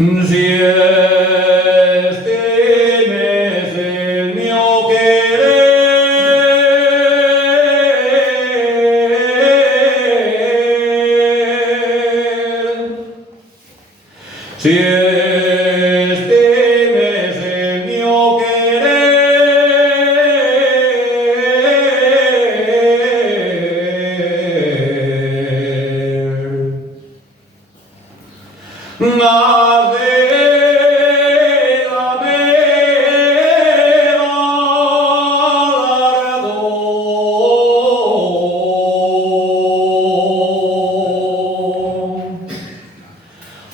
Si este es el mío querer, si este es el mío querer, más de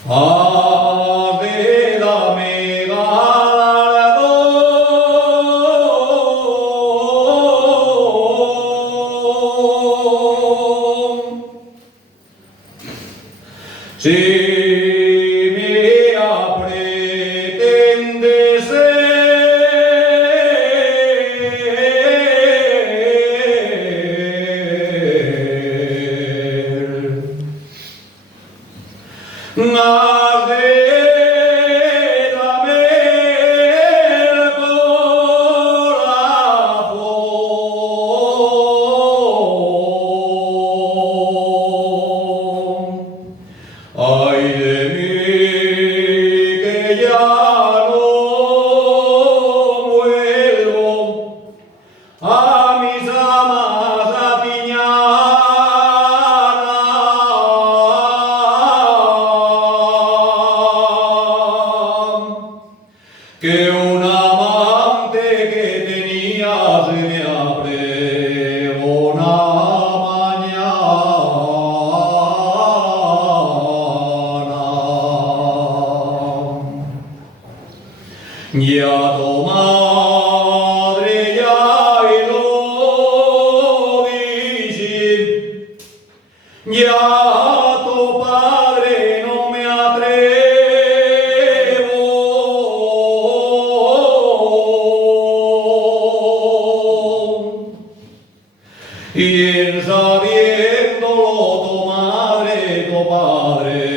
Ave, dame galardón. Si me pretendes ser, has de dame el corazón. Ay de mí que ya no vuelvo a mis amas atiñadas, que un amante que tenía se me apregona mañana. Ya tu madre ya lo dice, ya tu padre no me atrevo. Y en sabiéndolo tu madre, tu padre,